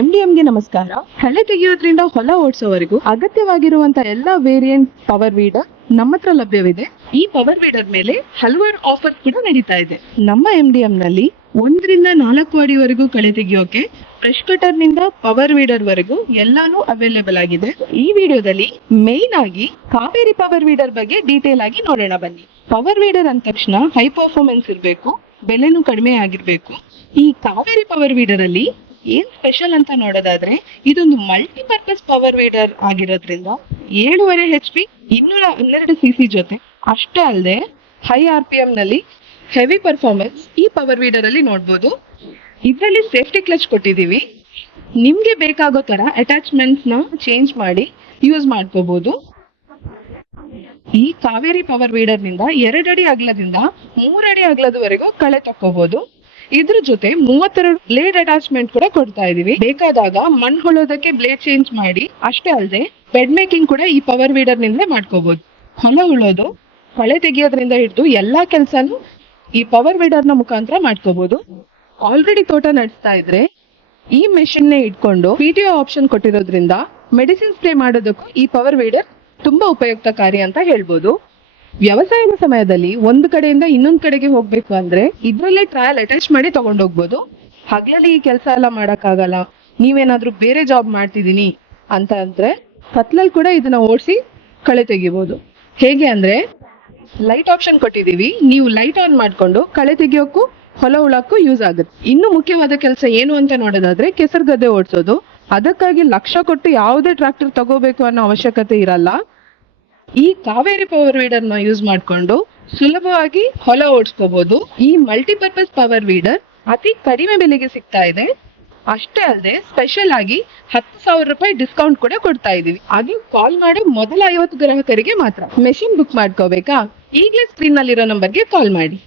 MDMಗೆ ನಮಸ್ಕಾರ. ಹಳೆ ತೆಗೆಯೋದ್ರಿಂದ ಹೊಲ ಓಡಿಸೋವರೆಗೂ ಅಗತ್ಯವಾಗಿರುವಂತ ಎಲ್ಲಾ ವೇರಿಯಂಟ್ ಪವರ್ ವೀಡರ್ ನಮ್ಮ ಹತ್ರ ಲಭ್ಯವಿದೆ. ಈ ಪವರ್ ವೀಡರ್ ಮೇಲೆ ಹಲವಾರು ಆಫರ್ಸ್ ಕೂಡ ನಡೀತಾ ಇದೆ. ನಮ್ಮ MDM ನಲ್ಲಿ 1 ರಿಂದ 4 ಅಡಿವರೆಗೂ ಕಳೆ ತೆಗೆಯೋಕೆ ಬ್ರಷ್ ಕಟರ್ ನಿಂದ ಪವರ್ ವೀಡರ್ ವರೆಗೂ ಎಲ್ಲಾನು ಅವೈಲೇಬಲ್ ಆಗಿದೆ. ಈ ವಿಡಿಯೋದಲ್ಲಿ ಮೇನ್ ಆಗಿ ಕಾವೇರಿ ಪವರ್ ವೀಡರ್ ಬಗ್ಗೆ ಡೀಟೇಲ್ ಆಗಿ ನೋಡೋಣ ಬನ್ನಿ. ಪವರ್ ವೀಡರ್ ಅಂದ ತಕ್ಷಣ ಹೈ ಪರ್ಫಾರ್ಮೆನ್ಸ್ ಇರಬೇಕು, ಬೆಲೆನೂ ಕಡಿಮೆ ಆಗಿರ್ಬೇಕು. ಈ ಕಾವೇರಿ ಪವರ್ ವೀಡರ್ ಅಲ್ಲಿ ಏನ್ ಸ್ಪೆಷಲ್ ಅಂತ ನೋಡೋದಾದ್ರೆ, ಇದೊಂದು ಮಲ್ಟಿಪರ್ಪಸ್ ಪವರ್ ವೀಡರ್ ಆಗಿರೋದ್ರಿಂದ 7.5 HP 212 cc ಜೊತೆ ಅಷ್ಟೇ ಅಲ್ಲದೆ ಹೈ RPM ನಲ್ಲಿ ಹೆವಿ ಪರ್ಫಾರ್ಮೆನ್ಸ್ ಈ ಪವರ್ ವೀಡರ್ ಅಲ್ಲಿ ನೋಡ್ಬೋದು. ಇದರಲ್ಲಿ ಸೇಫ್ಟಿ ಕ್ಲಚ್ ಕೊಟ್ಟಿದೀವಿ. ನಿಮ್ಗೆ ಬೇಕಾಗೋ ತರ ಅಟ್ಯಾಚ್ಮೆಂಟ್ಸ್ ನ ಚೇಂಜ್ ಮಾಡಿ ಯೂಸ್ ಮಾಡ್ಕೋಬಹುದು. ಈ ಕಾವೇರಿ ಪವರ್ ವೀಡರ್ ನಿಂದ 2 ಅಡಿ ಅಗಲದಿಂದ 3 ಅಡಿ ಅಗಲದವರೆಗೂ ಕಳೆ ತಕ್ಕೋಬಹುದು. ಇದ್ರ ಜೊತೆ 32 ಬ್ಲೇಡ್ ಅಟ್ಯಾಚ್ಮೆಂಟ್ ಕೂಡ ಕೊಡ್ತಾ ಇದೀವಿ. ಬೇಕಾದಾಗ ಮಣ್ಣು ಹೊಳೋದಕ್ಕೆ ಬ್ಲೇಡ್ ಚೇಂಜ್ ಮಾಡಿ ಅಷ್ಟೇ ಅಲ್ಲದೆ ಬೆಡ್ ಮೇಕಿಂಗ್ ಕೂಡ ಈ ಪವರ್ ವೀಡರ್ ನಿಂದಲೇ ಮಾಡ್ಕೋಬಹುದು. ಹೊಲ ಉಳೋದು, ಕಳೆ ತೆಗಿಯೋದ್ರಿಂದ ಹಿಡಿದು ಎಲ್ಲಾ ಕೆಲಸನೂ ಈ ಪವರ್ ವೀಡರ್ ನ ಮುಖಾಂತರ ಮಾಡ್ಕೋಬಹುದು. ಆಲ್ರೆಡಿ ತೋಟ ನಡೆಸ್ತಾ ಇದ್ರೆ ಈ ಮೆಷಿನ್ ನೇ ಇಟ್ಕೊಂಡು PTO ಆಪ್ಷನ್ ಕೊಟ್ಟಿರೋದ್ರಿಂದ ಮೆಡಿಸಿನ್ ಸ್ಪ್ರೇ ಮಾಡೋದಕ್ಕೂ ಈ ಪವರ್ ವೀಡರ್ ತುಂಬಾ ಉಪಯುಕ್ತಕಾರಿ ಅಂತ ಹೇಳ್ಬೋದು. ವ್ಯವಸಾಯದ ಸಮಯದಲ್ಲಿ ಒಂದು ಕಡೆಯಿಂದ ಇನ್ನೊಂದ್ ಕಡೆಗೆ ಹೋಗ್ಬೇಕು ಅಂದ್ರೆ ಇದ್ರಲ್ಲೇ ಟ್ರಯಲ್ ಅಟ್ಯಾಚ್ ಮಾಡಿ ತಗೊಂಡೋಗ್ಬೋದು. ಹಗಲಲ್ಲಿ ಈ ಕೆಲಸ ಎಲ್ಲ ಮಾಡಕ್ಕಾಗಲ್ಲ, ನೀವೇನಾದ್ರೂ ಬೇರೆ ಜಾಬ್ ಮಾಡ್ತಿದೀನಿ ಅಂತ ಅಂದ್ರೆ ಕತ್ಲಲ್ಲಿ ಕೂಡ ಇದನ್ನ ಓಡಿಸಿ ಕಳೆ ತೆಗಿಬಹುದು. ಹೇಗೆ ಅಂದ್ರೆ ಲೈಟ್ ಆಪ್ಷನ್ ಕೊಟ್ಟಿದೀವಿ, ನೀವು ಲೈಟ್ ಆನ್ ಮಾಡ್ಕೊಂಡು ಕಳೆ ತೆಗಿಯೋಕ್ಕೂ ಹೊಲ ಉಳಕ್ಕೂ ಯೂಸ್ ಆಗುತ್ತೆ. ಇನ್ನು ಮುಖ್ಯವಾದ ಕೆಲಸ ಏನು ಅಂತ ನೋಡೋದಾದ್ರೆ ಕೆಸರು ಗದ್ದೆ ಓಡಿಸೋದು. ಅದಕ್ಕಾಗಿ ಲಕ್ಷ ಕೊಟ್ಟು ಯಾವುದೇ ಟ್ರಾಕ್ಟರ್ ತಗೋಬೇಕು ಅನ್ನೋ ಅವಶ್ಯಕತೆ ಇರಲ್ಲ. ಈ ಕಾವೇರಿ ಪವರ್ ವೀಡರ್ ನ ಯೂಸ್ ಮಾಡ್ಕೊಂಡು ಸುಲಭವಾಗಿ ಹೊಲ ಓಡಿಸ್ಕೋಬಹುದು. ಈ ಮಲ್ಟಿಪರ್ಪಸ್ ಪವರ್ ವೀಡರ್ ಅತಿ ಕಡಿಮೆ ಬೆಲೆಗೆ ಸಿಗ್ತಾ ಇದೆ. ಅಷ್ಟೇ ಅಲ್ಲದೆ ಸ್ಪೆಷಲ್ ಆಗಿ 10,000 ರೂಪಾಯಿ ಡಿಸ್ಕೌಂಟ್ ಕೂಡ ಕೊಡ್ತಾ ಇದೀವಿ. ಅದು ಕಾಲ್ ಮಾಡೋ ಮೊದಲ 50 ಗ್ರಾಹಕರಿಗೆ ಮಾತ್ರ. ಮೆಷಿನ್ ಬುಕ್ ಮಾಡ್ಕೋಬೇಕಾ? ಈಗಲೇ ಸ್ಕ್ರೀನ್ ನಲ್ಲಿರೋ ನಂಬರ್ಗೆ ಕಾಲ್ ಮಾಡಿ.